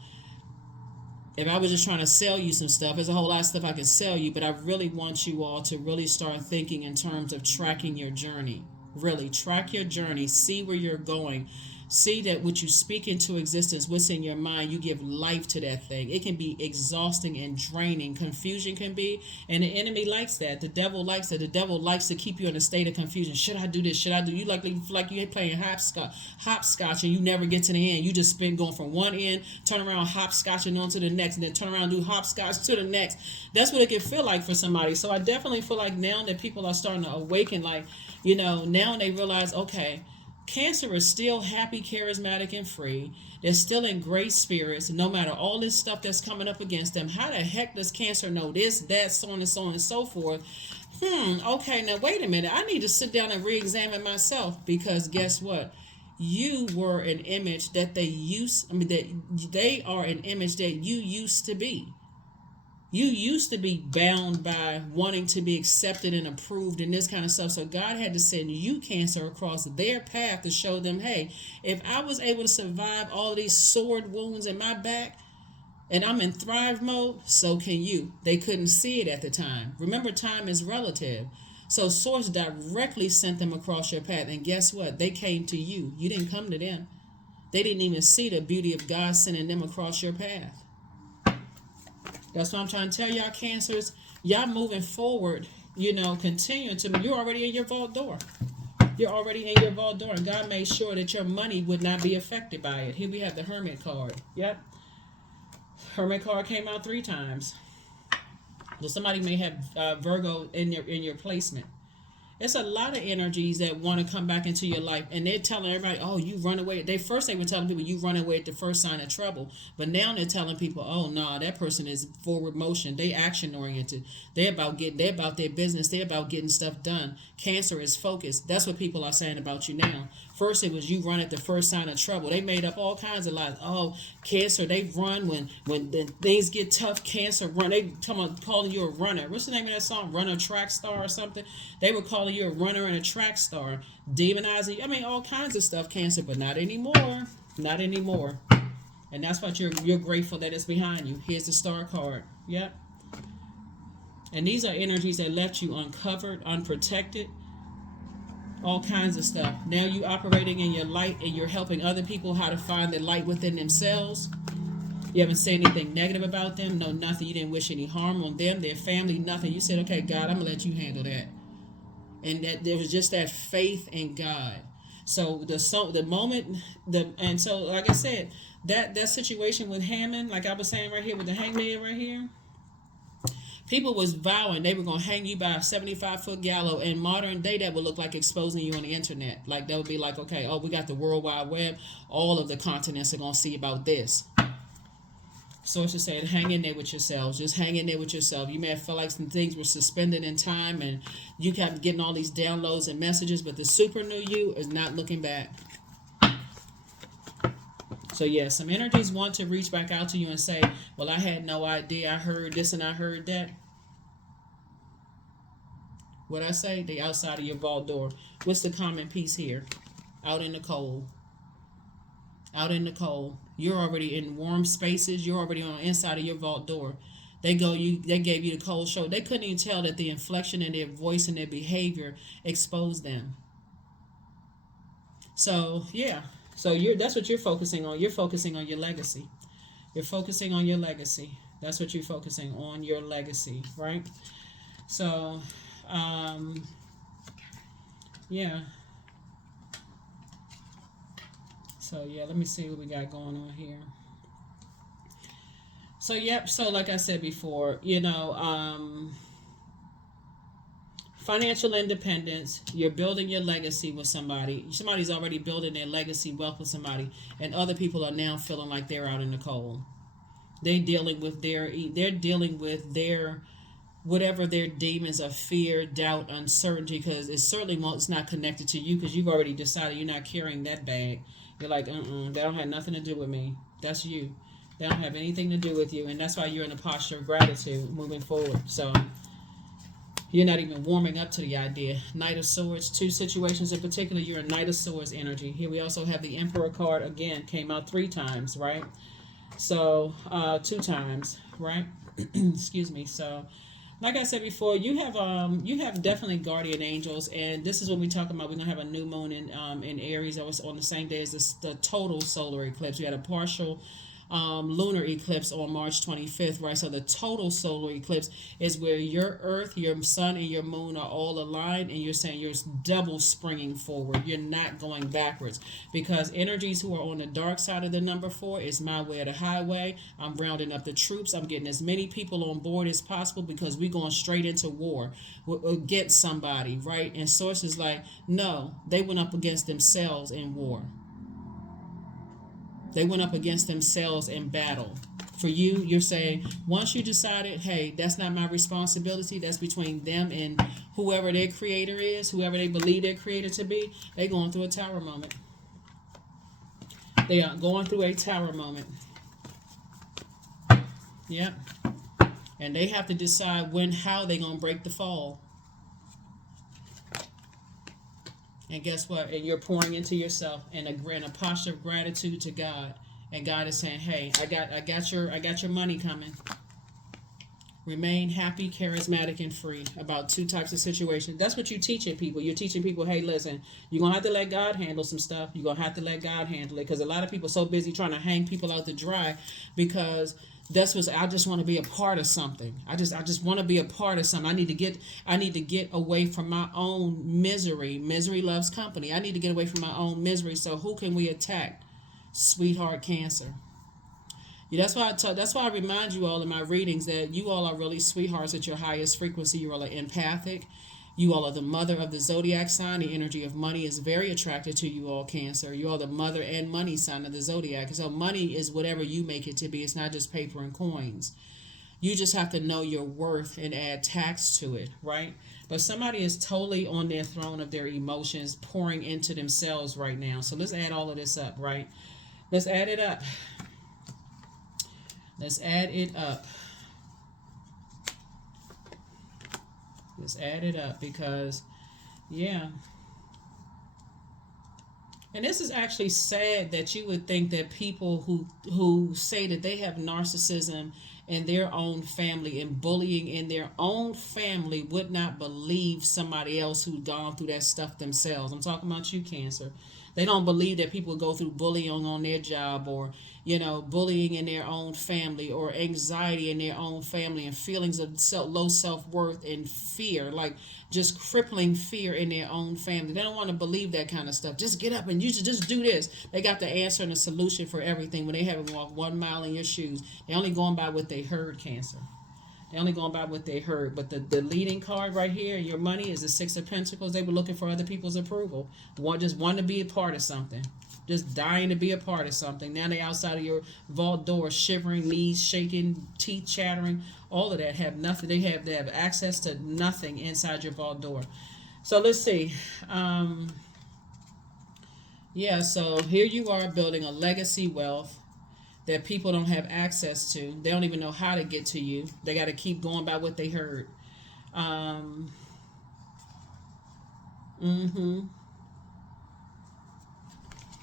if I was just trying to sell you some stuff, there's a whole lot of stuff I can sell you, but I really want you all to really start thinking in terms of tracking your journey. Really track your journey, see where you're going. See that what you speak into existence, what's in your mind, you give life to that thing. It can be exhausting and draining. Confusion can be, and the enemy likes that. The devil likes that. The devil likes to keep you in a state of confusion. Should I do this? Should I do? You like you're playing hopscotch, and you never get to the end. You just spend going from one end, turn around hopscotching on to the next, and then turn around and do hopscotch to the next. That's what it can feel like for somebody. So I definitely feel like now that people are starting to awaken, like, now they realize, okay, Cancer is still happy, charismatic, and free. They're still in great spirits, no matter all this stuff that's coming up against them. How the heck does Cancer know this, that, so on and so forth? Okay, now wait a minute. I need to sit down and re-examine myself, because guess what? You were an image that they are an image that you used to be. You used to be bound by wanting to be accepted and approved and this kind of stuff. So God had to send you, Cancer, across their path to show them, hey, if I was able to survive all these sword wounds in my back and I'm in thrive mode, so can you. They couldn't see it at the time. Remember, time is relative. So Source directly sent them across your path. And guess what? They came to you. You didn't come to them. They didn't even see the beauty of God sending them across your path. That's what I'm trying to tell y'all, Cancers. Y'all moving forward, continuing to, you're already in your vault door. You're already in your vault door, and God made sure that your money would not be affected by it. Here we have the Hermit card. Yep. Hermit card came out 3 times. So somebody may have Virgo in your placement. It's a lot of energies that want to come back into your life, and they're telling everybody, oh, you run away. They were telling people you run away at the first sign of trouble, but now they're telling people, oh no, that person is forward motion. They action oriented. They're about their business. They're about getting stuff done. Cancer is focused. That's what people are saying about you now. First it was you run at the first sign of trouble. They made up all kinds of lies. Oh, Cancer, they run when things get tough. Cancer run. They come on calling you a runner. What's the name of that song? Runner, track star, or something. They were calling you a runner and a track star, demonizing you. I mean, all kinds of stuff, Cancer, but not anymore. Not anymore. And that's what you're grateful that it's behind you. Here's the star card. Yep. And these are energies that left you uncovered, unprotected. All kinds of stuff. Now you operating in your light, and you're helping other people how to find the light within themselves. You haven't said anything negative about them. No, nothing. You didn't wish any harm on them, their family, nothing. You said, okay, God, I'm going to let you handle that. And that there was just that faith in God. So the moment and so like I said, that situation with Hammond, like I was saying right here with the hangman right here, people was vowing they were gonna hang you by a 75-foot gallows. In modern day, that would look like exposing you on the internet. Like that would be like, okay, oh, we got the World Wide Web. All of the continents are gonna see about this. Sources said, hang in there with yourselves. Just hang in there with yourself. You may feel like some things were suspended in time and you kept getting all these downloads and messages, but the super new you is not looking back. So, yeah, some energies want to reach back out to you and say, well, I had no idea. I heard this and I heard that. What I say? They outside of your vault door. What's the common piece here? Out in the cold. Out in the cold. You're already in warm spaces. You're already on the inside of your vault door. They gave you the cold show. They couldn't even tell that the inflection in their voice and their behavior exposed them. So yeah. So that's what you're focusing on. You're focusing on your legacy. You're focusing on your legacy. That's what you're focusing on, your legacy, right? So yeah. So yeah, let me see what we got going on here. So yep, so like I said before, financial independence, you're building your legacy with somebody. Somebody's already building their legacy wealth with somebody, and other people are now feeling like they're out in the cold. They're dealing with their whatever their demons of fear, doubt, uncertainty, because it's not connected to you because you've already decided you're not carrying that bag. You're like, that don't have nothing to do with me. That's you. They don't have anything to do with you, and that's why you're in a posture of gratitude moving forward. So you're not even warming up to the idea. Knight of Swords, two situations in particular, you're a Knight of Swords energy. Here we also have the Emperor card, again, came out 3 times, right? So 2 times, right? Excuse me. So like I said before, you have definitely guardian angels, and this is what we talk about. We're gonna have a new moon in Aries. That was on the same day as the total solar eclipse. We had a partial lunar eclipse on March 25th, right? So the total solar eclipse is where your Earth, your Sun, and your Moon are all aligned, and you're saying you're double springing forward. You're not going backwards, because energies who are on the dark side of the number 4 is my way or the highway. I'm rounding up the troops. I'm getting as many people on board as possible because we're going straight into war. We'll get somebody, right? And sources like, no, they went up against themselves in war. They went up against themselves in battle. For you, you're saying, once you decided, hey, that's not my responsibility, that's between them and whoever their creator is, whoever they believe their creator to be, they're going through a tower moment. They are going through a tower moment. Yep. And they have to decide how they're going to break the fall. And guess what? And you're pouring into yourself and a posture of gratitude to God. And God is saying, hey, I got your money coming. Remain happy, charismatic, and free about 2 types of situations. That's what you're teaching people. You're teaching people, hey, listen, you're going to have to let God handle some stuff. You're going to have to let God handle it, because a lot of people are so busy trying to hang people out to dry because I just want to be a part of something. I just want to be a part of something. I need to get away from my own misery. Misery loves company. I need to get away from my own misery. So who can we attack? Sweetheart Cancer. Yeah, that's why I remind you all in my readings that you all are really sweethearts at your highest frequency. You all are empathic. You all are the mother of the Zodiac sign. The energy of money is very attracted to you all, Cancer. You are the mother and money sign of the Zodiac. So money is whatever you make it to be. It's not just paper and coins. You just have to know your worth and add tax to it, right? But somebody is totally on their throne of their emotions, pouring into themselves right now. So let's add all of this up, right? Let's add it up. Let's add it up. Let's add it up because, yeah. And this is actually sad that you would think that people who say that they have narcissism in their own family and bullying in their own family would not believe somebody else who'd gone through that stuff themselves. I'm talking about you, Cancer. They don't believe that people go through bullying on their job, or bullying in their own family, or anxiety in their own family, and feelings of low self-worth and fear, like just crippling fear in their own family. They don't want to believe that kind of stuff. Just get up and you should just do this. They got the answer and the solution for everything when they haven't walked 1 mile in your shoes. They're only going by what they heard, Cancer. They're only going by what they heard. But the leading card right here, your money, is the Six of Pentacles. They were looking for other people's approval. Just wanting to be a part of something. Just dying to be a part of something. Now they outside of your vault door, shivering, knees shaking, teeth chattering. All of that have nothing. They have access to nothing inside your vault door. So let's see. Yeah, so here you are building a legacy wealth that people don't have access to. They don't even know how to get to you. They got to keep going by what they heard.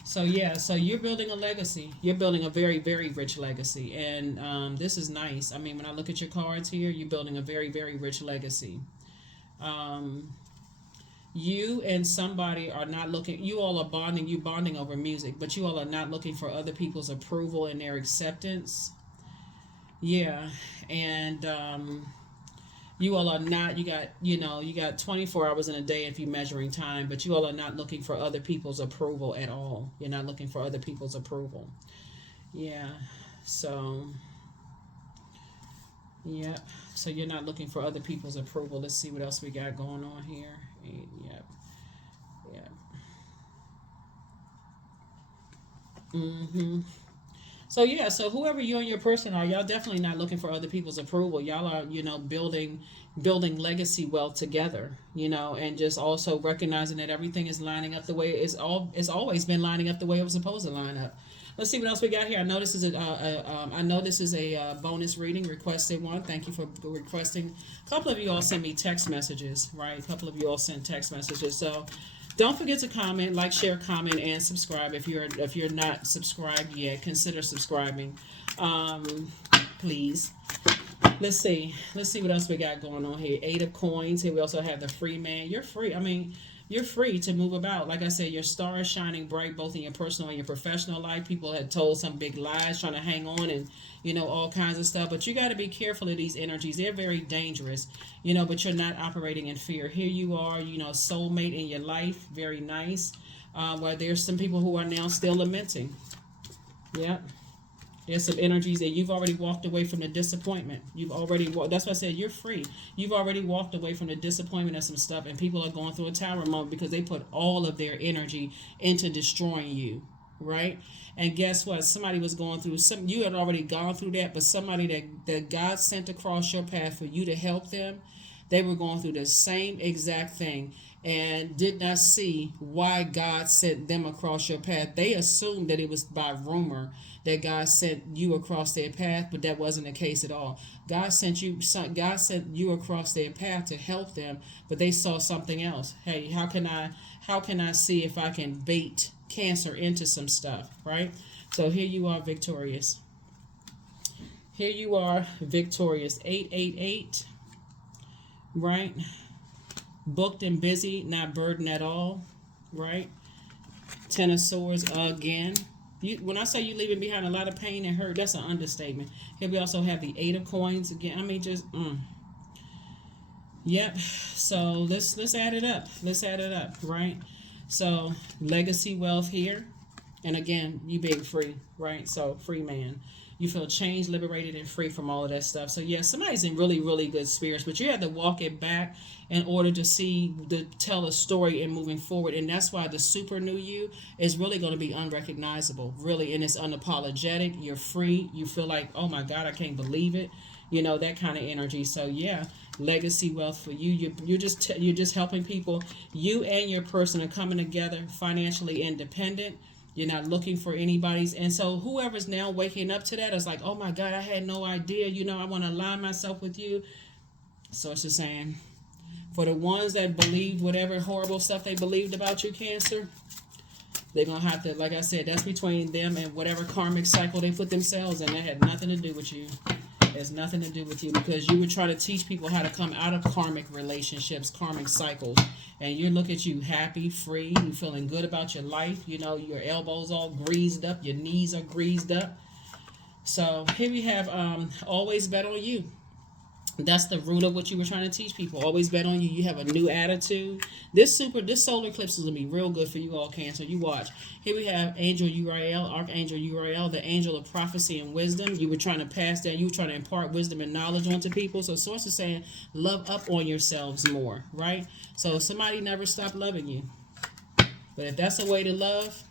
So yeah, so you're building a legacy. You're building a very, very rich legacy. And this is nice. I mean, when I look at your cards here, you're building a very, very rich legacy. You and somebody are not looking, you all are bonding over music, but you all are not looking for other people's approval and their acceptance. Yeah. And you all are not, you got 24 hours in a day if you're measuring time, but you all are not looking for other people's approval at all. You're not looking for other people's approval. Yeah. So, yeah. So you're not looking for other people's approval. Let's see what else we got going on here. Yep. So yeah, so whoever you and your person are, y'all definitely not looking for other people's approval. Y'all are, building legacy wealth together, and just also recognizing that everything is lining up the way it's always been lining up the way it was supposed to line up. Let's see what else we got here. I know this is a bonus reading, requested one. Thank you for requesting. A couple of you all sent me text messages, right? A couple of you all sent text messages. So don't forget to comment, like, share, comment, and subscribe. If you're not subscribed yet, consider subscribing, please. Let's see what else we got going on here. 8 of Coins. Here we also have the Free Man. You're free. I mean, you're free to move about. Like I said, your star is shining bright both in your personal and your professional life. People had told some big lies, trying to hang on, and all kinds of stuff. But you got to be careful of these energies. They're very dangerous, but you're not operating in fear. Here you are, soulmate in your life. Very nice. Where there's some people who are now still lamenting. Yeah. There's some energies that you've already walked away from the disappointment. That's why I said you're free. You've already walked away from the disappointment of some stuff, and people are going through a tower moment because they put all of their energy into destroying you, right? And guess what? Somebody was going through you had already gone through that, but somebody that God sent across your path for you to help them, they were going through the same exact thing and did not see why God sent them across your path. They assumed that it was by rumor that God sent you across their path, but that wasn't the case at all. God sent you across their path to help them, but they saw something else. Hey, how can I see if I can bait Cancer into some stuff, right? So here you are, victorious. Here you are, victorious. 888, right? Booked and busy, not burdened at all, right? 10 of Swords again. When I say you leaving behind a lot of pain and hurt, that's an understatement. Here we also have the 8 of Coins again. I mean, just Yep. So let's add it up. Let's add it up, right? So legacy wealth here, and again, you being free, right? So free man. You feel changed, liberated, and free from all of that stuff. So yeah, somebody's in really, really good spirits, but you have to walk it back in order to tell a story and moving forward. And that's why the super new you is really going to be unrecognizable, really, and it's unapologetic. You're free. You feel like, oh my God, I can't believe it. That kind of energy. So yeah, legacy wealth for you. You're just helping people. You and your person are coming together, financially independent. You're not looking for anybody's. And so whoever's now waking up to that is like, oh my God, I had no idea. I want to align myself with you. So it's just saying, for the ones that believed whatever horrible stuff they believed about you, Cancer, they're going to have to, like I said, that's between them and whatever karmic cycle they put themselves in. That had nothing to do with you. It's nothing to do with you, because you were trying to teach people how to come out of karmic relationships, karmic cycles. And you look at you happy, free, you feeling good about your life. You know, your elbows all greased up, your knees are greased up. So here we have always bet on you. That's the root of what you were trying to teach people. Always bet on you. You have a new attitude. This solar eclipse is gonna be real good for you all, Cancer. You watch. Here we have Angel Uriel, Archangel Uriel, the angel of prophecy and wisdom. You were trying to pass down. You were trying to impart wisdom and knowledge onto people. So Source is saying, love up on yourselves more, right? So somebody never stopped loving you. But if that's a way to love,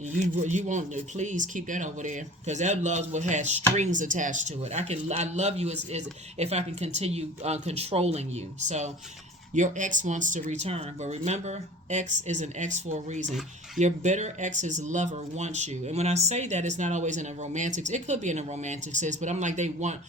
you want to please keep that over there, because that love will have strings attached to it. I love you as if I can continue controlling you. So your ex wants to return, but remember, ex is an ex for a reason. Your bitter ex's lover wants you, and when I say that, it's not always in a romantic. It could be in a romantic sense, but I'm like, they want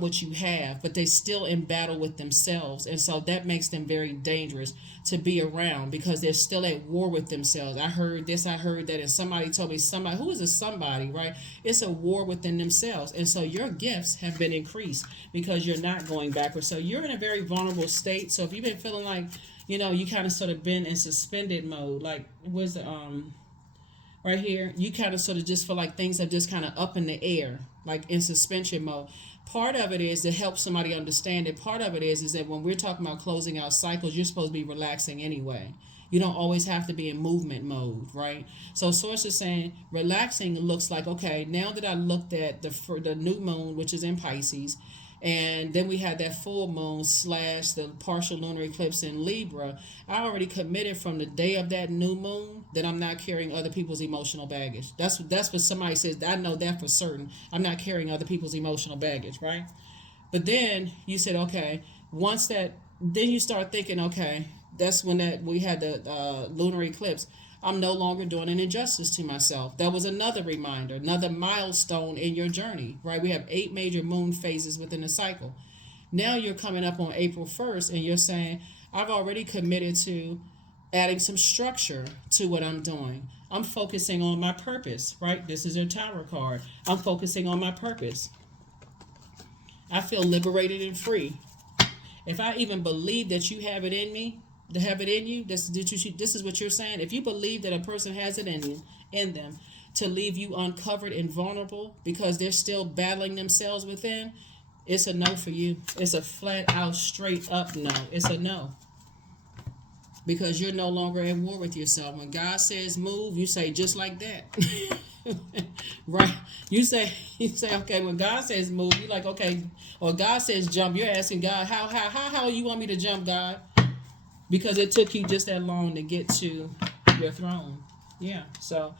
what you have, but they still in battle with themselves, and so that makes them very dangerous to be around, because they're still at war with themselves. I heard this, I heard that, and somebody told me, somebody who is a somebody, right? It's a war within themselves, and so your gifts have been increased because you're not going backwards. So you're in a very vulnerable state. So if you've been feeling like, you know, you kind of sort of been in suspended mode, like where's the right here, you kind of sort of just feel like things are just kind of up in the air, like in suspension mode. Part of it is to help somebody understand it. Part of it is that when we're talking about closing out cycles, you're supposed to be relaxing anyway. You don't always have to be in movement mode, right? So Source is saying relaxing looks like, okay, now that I looked at the new moon, which is in Pisces, and then we had that full moon / the partial lunar eclipse in Libra, I already committed from the day of that new moon that I'm not carrying other people's emotional baggage. That's what somebody says. I know that for certain. I'm not carrying other people's emotional baggage, right? But then you said, okay, once that, then you start thinking, okay, that's when that we had the lunar eclipse. I'm no longer doing an injustice to myself. That was another reminder, another milestone in your journey, right? We have 8 major moon phases within the cycle. Now you're coming up on April 1st and you're saying, I've already committed to adding some structure to what I'm doing. I'm focusing on my purpose, right? This is your Tower card. I'm focusing on my purpose. I feel liberated and free. If I even believe that you have it in me, to have it in you, this is what you're saying. If you believe that a person has it in them to leave you uncovered and vulnerable because they're still battling themselves within, it's a no for you. It's a flat out, straight up no. It's a no. Because you're no longer at war with yourself. When God says move, you say just like that. Right? You say, okay, when God says move, you're like, okay, or God says jump, you're asking God, how you want me to jump, God? Because it took you just that long to get to your throne. Yeah. So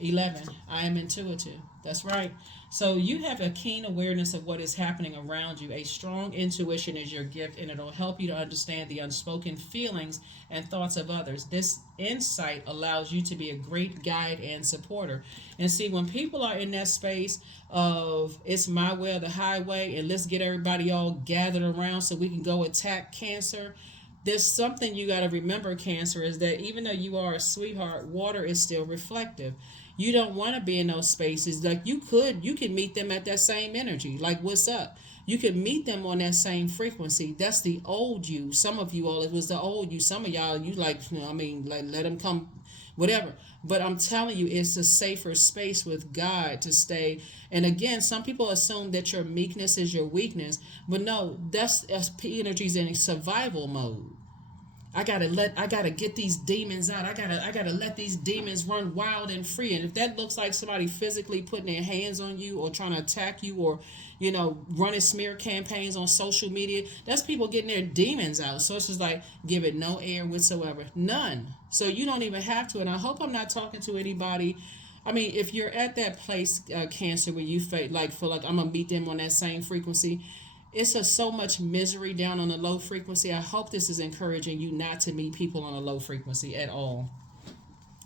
11, I am intuitive. That's right. So you have a keen awareness of what is happening around you. A strong intuition is your gift, and it'll help you to understand the unspoken feelings and thoughts of others. This insight allows you to be a great guide and supporter. And see, when people are in that space of it's my way or the highway, and let's get everybody all gathered around so we can go attack Cancer, there's something you got to remember, Cancer, is that even though you are a sweetheart, water is still reflective. You don't want to be in those spaces. Like you can meet them at that same energy. Like, what's up? You can meet them on that same frequency. That's the old you. Some of you all, it was the old you. Some of y'all, you like, like let them come, whatever. But I'm telling you, it's a safer space with God to stay. And again, some people assume that your meekness is your weakness, but no, that's energies in survival mode. I gotta get these demons out. I gotta let these demons run wild and free. And if that looks like somebody physically putting their hands on you or trying to attack you or, running smear campaigns on social media, that's people getting their demons out. So it's just like, give it no air whatsoever. None. So you don't even have to. And I hope I'm not talking to anybody. I mean, if you're at that place, Cancer, where you feel like I'm gonna beat them on that same frequency, it's so much misery down on the low frequency. I hope this is encouraging you not to meet people on a low frequency at all.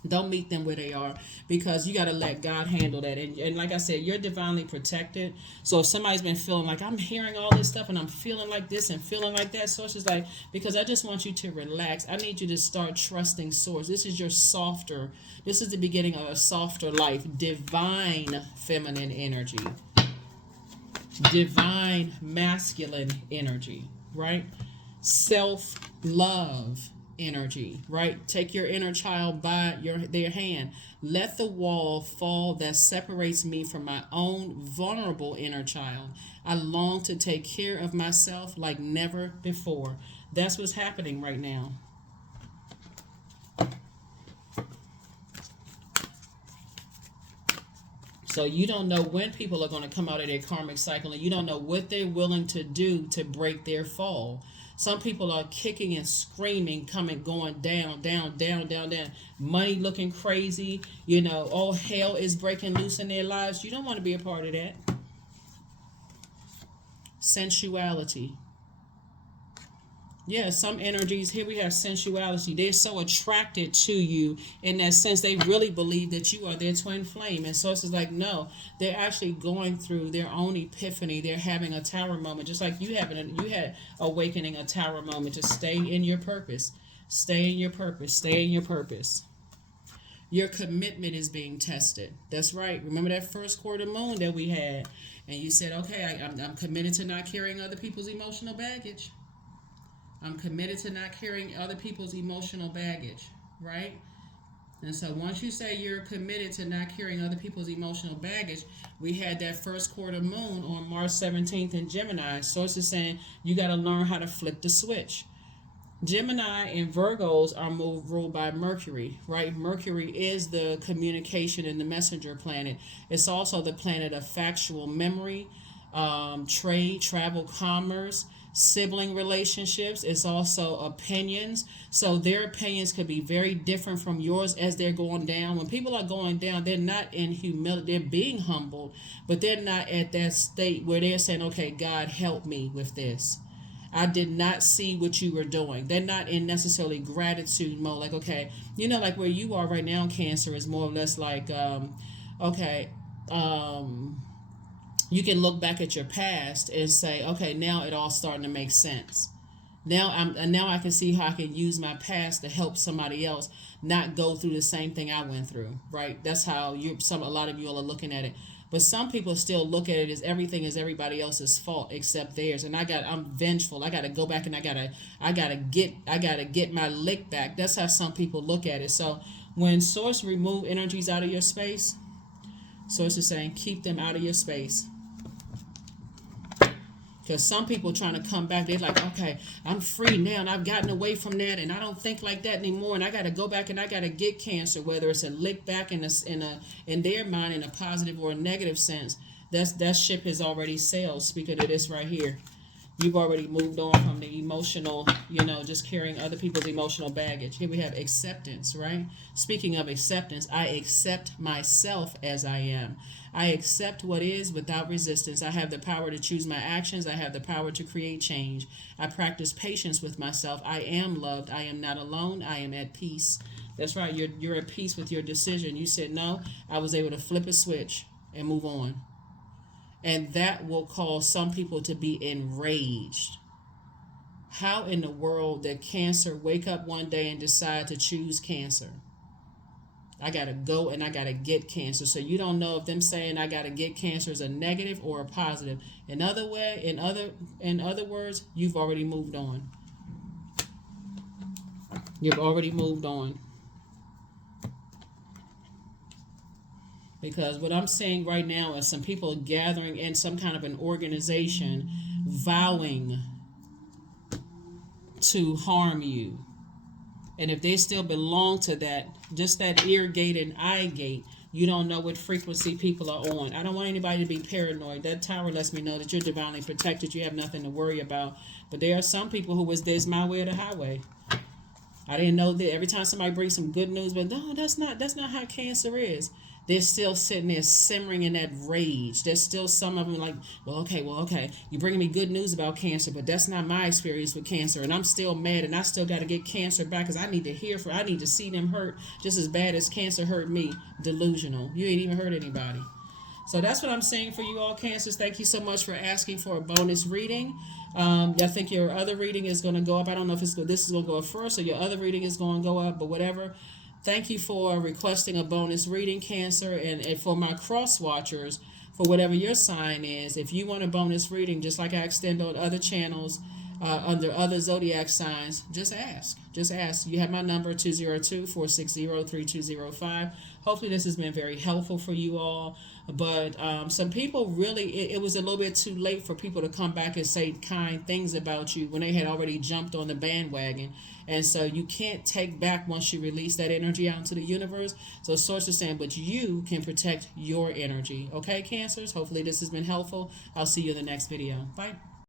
Don't meet them where they are, because you got to let God handle that. And like I said, you're divinely protected. So if somebody's been feeling like I'm hearing all this stuff and I'm feeling like this and feeling like that, Source is like, because I just want you to relax. I need you to start trusting Source. This is the beginning of a softer life, divine feminine energy. divine masculine energy, right? Self-love energy, right? Take your inner child by their hand. Let the wall fall that separates me from my own vulnerable inner child. I long to take care of myself like never before. That's what's happening right now. So you don't know when people are going to come out of their karmic cycle, and you don't know what they're willing to do to break their fall. Some people are kicking and screaming, going down, down, down, down, down. Money looking crazy. All hell is breaking loose in their lives. You don't want to be a part of that. Sensuality. Yeah, some energies, here we have sensuality. They're so attracted to you in that sense. They really believe that you are their twin flame. And so it's like, no, they're actually going through their own epiphany. They're having a tower moment, just like you had awakening a tower moment to stay in your purpose. Stay in your purpose. Stay in your purpose. Your commitment is being tested. That's right. Remember that first quarter moon that we had? And you said, okay, I'm committed to not carrying other people's emotional baggage. I'm committed to not carrying other people's emotional baggage, right? And so once you say you're committed to not carrying other people's emotional baggage, we had that first quarter moon on March 17th in Gemini. So it's just saying you got to learn how to flip the switch. Gemini and Virgos are ruled by Mercury, right? Mercury is the communication and the messenger planet. It's also the planet of factual memory, trade, travel, commerce, sibling relationships. It's also opinions. So their opinions could be very different from yours as they're going down. When people are going down, they're not in humility. They're being humbled, but they're not at that state where they're saying, okay, God, help me with this. I did not see what you were doing. They're not in necessarily gratitude mode. Like, okay, like where you are right now, Cancer, is more or less like, okay, you can look back at your past and say, okay, now it all starting to make sense. Now I can see how I can use my past to help somebody else not go through the same thing I went through, right? That's how a lot of you all are looking at it. But some people still look at it as everything is everybody else's fault except theirs. And I'm vengeful. I gotta go back and I gotta get my lick back. That's how some people look at it. So when Source remove energies out of your space, Source is saying keep them out of your space. Because some people trying to come back, they're like, okay, I'm free now and I've gotten away from that and I don't think like that anymore and I got to go back and I got to get Cancer, whether it's a lick back in their mind in a positive or a negative sense. That ship has already sailed. Speaking of this right here, you've already moved on from the emotional, just carrying other people's emotional baggage. Here we have acceptance, right? Speaking of acceptance, I accept myself as I am. I accept what is without resistance. I have the power to choose my actions. I have the power to create change. I practice patience with myself. I am loved. I am not alone. I am at peace. That's right. You're at peace with your decision. You said no. I was able to flip a switch and move on. And that will cause some people to be enraged. How in the world did Cancer wake up one day and decide to choose Cancer? I got to go and I got to get Cancer. So you don't know if them saying I got to get Cancer is a negative or a positive. In other words, you've already moved on. You've already moved on. Because what I'm seeing right now is some people gathering in some kind of an organization vowing to harm you. And if they still belong to that, just that ear gate and eye gate, you don't know what frequency people are on. I don't want anybody to be paranoid. That tower lets me know that you're divinely protected. You have nothing to worry about. But there are some people who there's my way or the highway. I didn't know that every time somebody brings some good news, but no, that's not how Cancer is. They're still sitting there simmering in that rage. There's still some of them like, well, okay. You're bringing me good news about Cancer, but that's not my experience with Cancer. And I'm still mad and I still got to get Cancer back because I need to see them hurt just as bad as Cancer hurt me. Delusional. You ain't even hurt anybody. So that's what I'm saying for you all, Cancers. Thank you so much for asking for a bonus reading. I think your other reading is going to go up. I don't know if this is going to go up first or your other reading is going to go up, but whatever. Thank you for requesting a bonus reading, Cancer, and for my cross watchers, for whatever your sign is. If you want a bonus reading, just like I extend on other channels under other zodiac signs, just ask. Just ask. You have my number 202-460-3205. Hopefully, this has been very helpful for you all. But some people really, it was a little bit too late for people to come back and say kind things about you when they had already jumped on the bandwagon. And so you can't take back once you release that energy out into the universe. So Source is saying, but you can protect your energy. Okay, Cancers? Hopefully this has been helpful. I'll see you in the next video. Bye.